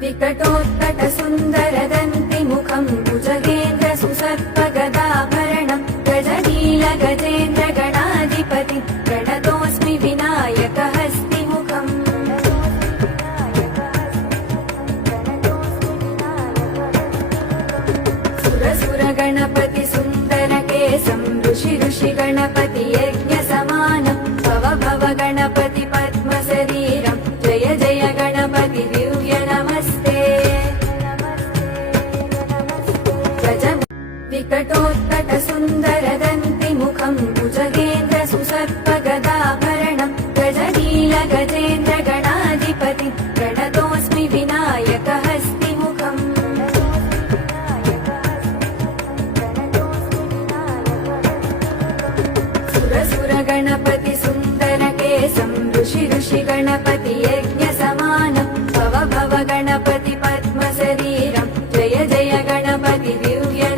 विकटोत्कट सुन्दरदन्तिमुखम् भुजगेन्द्र सुसर्पगदाभरणम् गजनील गजेन्द्र गणाधिपति प्रणतोऽस्मि विनायकहस्तिमुखम् सुरसुर गणपति सुन्दरकेसम् ऋषि गणपति यज्ञसमानम् भव गणपति पद्मशरीरम् जय जय गणपति दिव्य नमस्ते विकटोत्कट सुन्दरदन्तिमुखम् भुजगेन्द्र सुसर्पगदाभरणम् गजनील गजेन्द्र गणाधिपति प्रणतोऽस्मि विनायकहस्तिमुखम् सुरसुर गणपति सुन्दरकेसम् ऋषि गणपति यज्ञसमानम् भव गणपति पद्मशरीरम् जय जय गणपति दिव्य